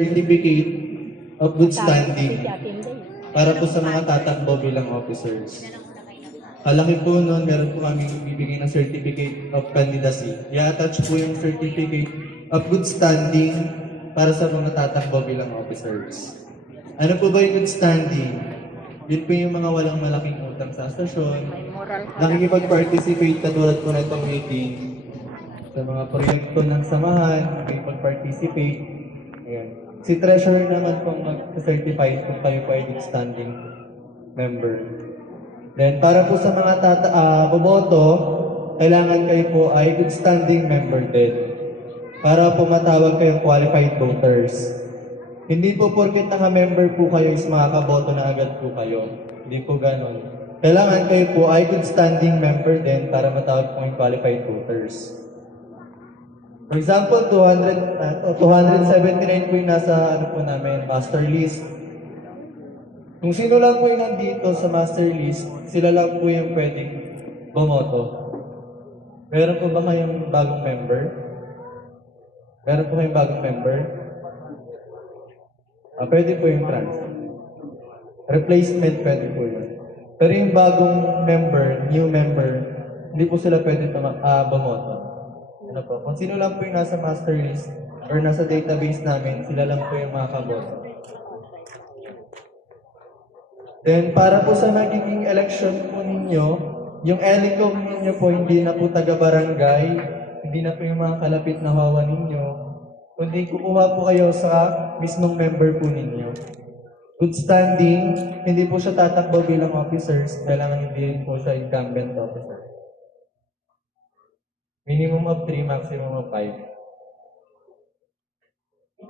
certificate of good standing para po sa mga tatakbo bilang officers. Kalaki po nun, meron po kami bibigay ng certificate of candidacy. I-attach po yung certificate of good standing para sa mga tatakbo bilang officers. Ano po ba yung good standing? Yun po yung mga walang malaking utang sa stasyon, nakikipag-participate katulad po na itong meeting sa mga proyekto ng samahan, nakikipag-participate. Si treasurer naman pong mag-certify kung kayo po ay standing member. Then, para po sa mga tata, ah, boboto, kailangan kayo po ay good standing member din. Para po matawag kayong qualified voters. Hindi po porket naka-member po kayo is makakaboto na agad po kayo. Hindi po ganon. Kailangan kayo po ay good standing member din para matawag po yung qualified voters. For example, 200, ah, oh, 279 po yung nasa ano po namin, master list. Kung sino lang po yung nandito sa master list, sila lang po yung pwedeng bumoto. Meron po ba kayong bagong member? Meron po kayong bagong member? Ah, pwede po yung transfer. Replacement pwede po yun. Pero yung bagong member, new member, hindi po sila pwede tama, ah, bumoto. Ano po? Kung sino lang po yung nasa master list or nasa database namin, sila lang po yung makakaboto. Then, para po sa magiging election po ninyo, yung elecom ninyo po hindi na po taga-barangay, hindi na po yung mga kalapit na hawa ninyo, kundi kukuha po kayo sa mismong member po ninyo. Good standing, hindi po siya tatakbo bilang officers, kailangan hindi po siya incumbent officer. Minimum of 3, maximum of 5.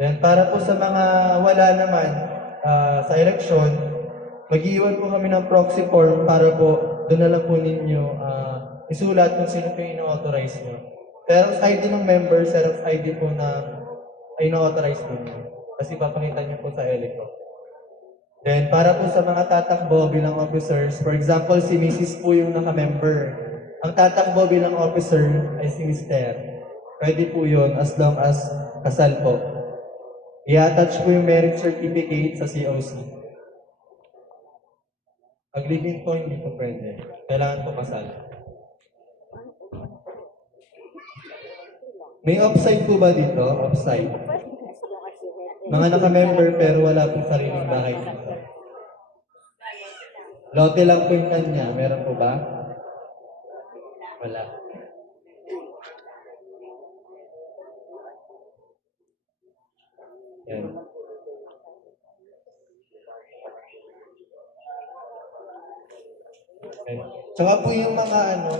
Then para po sa mga wala naman ah, sa election, mag-iwan po kami ng proxy form para po doon na lang po ninyo ah, isulat kung sino po yung ino-authorize nyo. Xerox ID ng member, Xerox ID po na ino-authorize ninyo. Kasi papakita nyo po sa ELECO. Then, para po sa mga tatakbo bilang officers, for example, si Mrs. po yung naka-member. Ang tatakbo bilang officer ay si Mr. Pwede po yun as long as kasal po. I-attach po yung merit certificate sa COC. Pag live-in po, hindi po pwede. Kailangan po kasal. May offsite po ba dito? Offsite. Mga naka-member pero wala pong sariling bahay dito. Lote lang po yung kanya. Meron po ba? Wala. Yan. Tsaka po yung mga ano,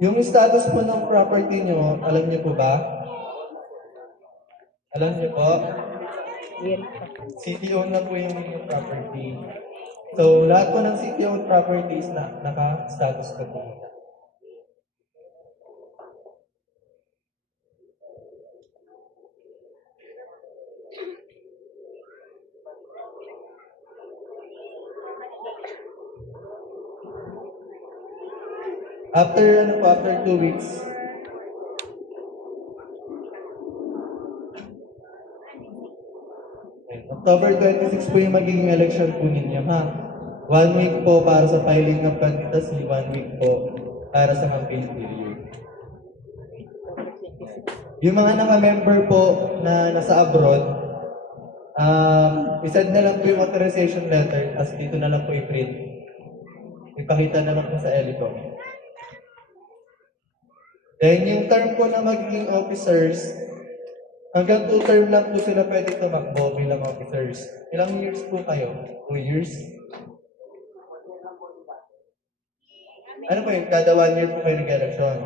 yung status po ng property nyo, alam niyo po ba? Alam niyo po? City-owned na po yung property. So, lahat po ng city-owned properties na naka-status na po. After, ano po, after two weeks, October 26 po yung magiging election po ninyo, ha? One week po para sa filing ng candidacy, one week po para sa campaign period. Yung mga naka-member po na nasa abroad, um, isend na lang po yung authorization letter as dito na lang po i-print. Ipakita na lang po sa Elicom. Then yung term po na magiging officers, hanggang two term lang po sila pwede tumakbo bilang officers. Ilang years po kayo? Two years? Ano po yun? Kada one year po kayo nag-election.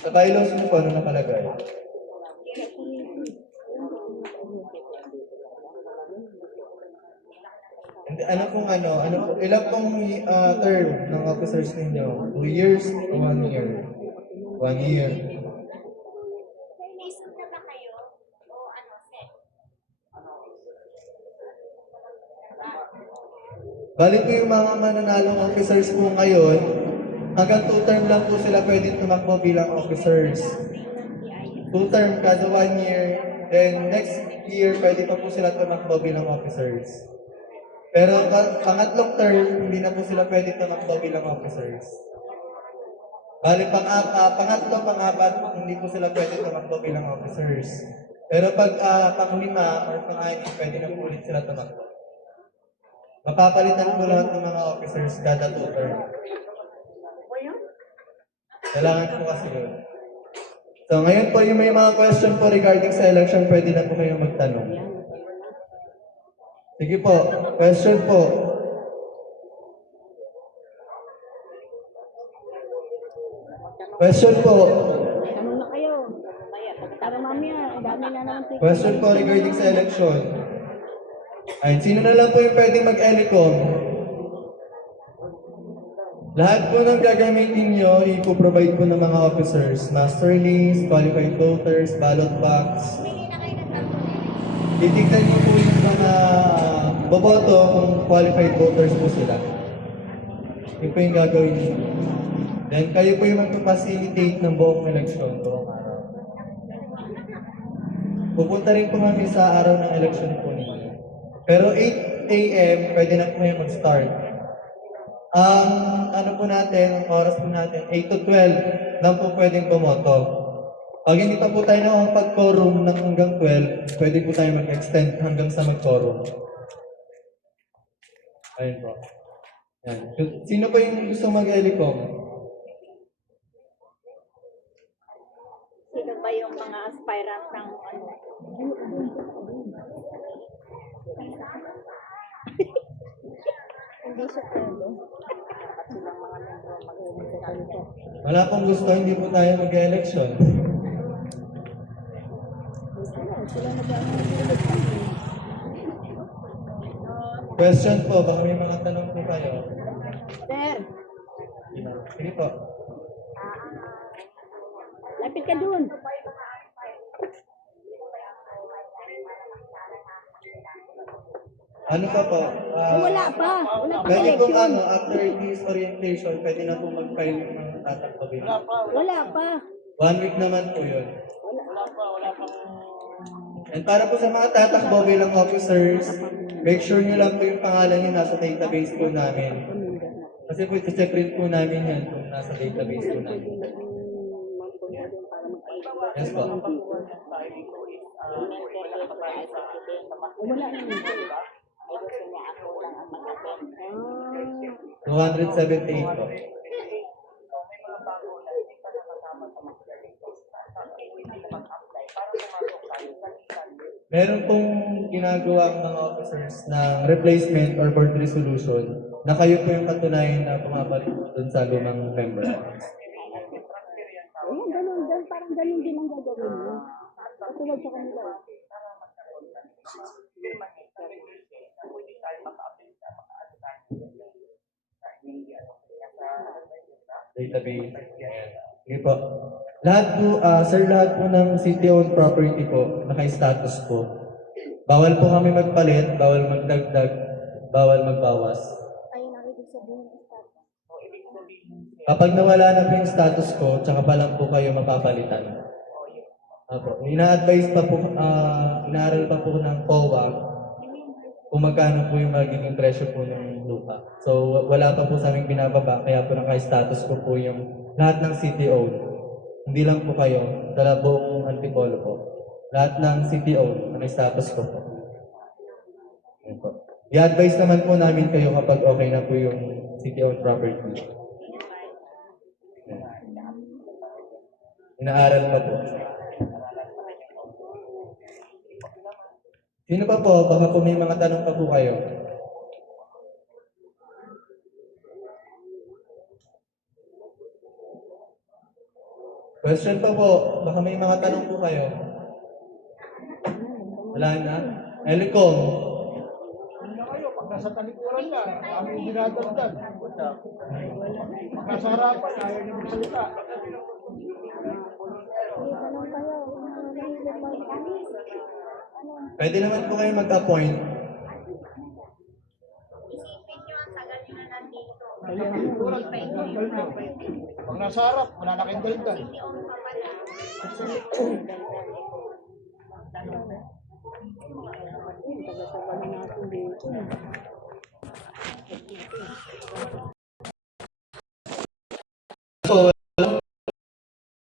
Sa bylaws mo po, ano nakalagay? Hindi, ano pong ano, ano ilang pong ah, term ng officers ninyo? Two years o one year? One year. Ano, set? Bali po yung mga mananalong officers po ngayon, hanggang two term lang po sila pwedeng tumakbo bilang officers. Two term kada one year, then next year pwede pa po sila tumakbo bilang officers. Pero pa- pangatlong term, hindi na po sila pwede tumakbo bilang officers. Bali, pang, uh, pangatlo, pangapat, hindi po sila pwede tumakbo bilang officers. Pero pag uh, panglima or pang-anim, pwede na po ulit sila tumakbo. Mapapalitan po lahat ng mga officers kada two term. Kailangan po kasi yun. So ngayon po yung may mga question po regarding sa election, pwede na po kayong magtanong. Sige po, question po. Question po. Tanong na kayo. Kaya, pagkatara mamaya, ang dami na naman. Question po regarding sa election. Ay, sino na lang po yung pwedeng mag-elecom? Lahat po ng gagamitin nyo, ipoprovide po ng mga officers, master list, qualified voters, ballot box. Titignan nyo po yung mga boboto kung qualified voters po sila. Yun po yung gagawin nyo. Then kayo po yung magpapacilitate ng buong eleksyon buong. Pupunta rin po kami sa araw ng eleksyon po ninyo. Pero 8 a.m. pwede na po kayo mag-start. Ang ano po natin, ang oras po natin, 8 to 12 lang po pwedeng bumoto. Pag hindi pa po tayo nakapag-quorum ng hanggang 12, pwede po tayo mag-extend hanggang sa mag-quorum. Ayun po. Yan. Sino pa yung gusto mag-elicom? Sino ba yung mga aspirant ng ano? Hindi siya pwede. Wala pong gusto, hindi po tayo mag-election. Question po, baka may mga tanong po kayo. Sir, Sige po. Lapit ka dun. Ano pa po? Ah, Oh, wala pa. Wala pa Pwede pong election. ano, after this orientation, pwede na po mag-file ng tatakbo bill. Wala pa. One week naman po yun. And para po sa mga tatakbo bilang officers, make sure nyo lang po yung pangalan nyo nasa database po namin. Kasi po, check rin po namin yan kung nasa database po namin. Yes po. Wala naman. 278 po. Meron pong ginagawa ang mga officers ng replacement or board resolution na kayo po yung katunayan na bumabalik dun sa lumang member. Ayan, ganun, ganun, parang ganun din ang gagawin mo. Katulad sa kanila. database. Sige po. Lahat po, ah, sir, lahat po ng city-owned property po, naka-status po. Bawal po kami magpalit, bawal magdagdag, bawal magbawas. Ayun ang ibig sabihin ng status. Kapag nawala na po yung status ko, tsaka pa lang po kayo mapapalitan. Apo. Ina-advise pa po, ah, inaaral pa po ng COA kung magkano po yung magiging presyo po ng lupa. So, wa- wala pa po sa aming binababa, kaya po naka-status ko po yung lahat ng city-owned. Hindi lang po kayo, dala buong Antipolo po. Lahat ng city-owned, naka-status ko po. Yan po. I-advise naman po namin kayo kapag okay na po yung city-owned property. Yan. Inaaral pa po. Sino pa po? Baka po may mga tanong pa po kayo. Question pa po. Baka may mga tanong po kayo. Wala na? Elicom. Nasa talikuran ka, aming dinadagdag. Nasa harapan, ayaw niyo magsalita. Pwede naman po kayo mag-appoint. Pag nasa harap, wala na kayong daligdan.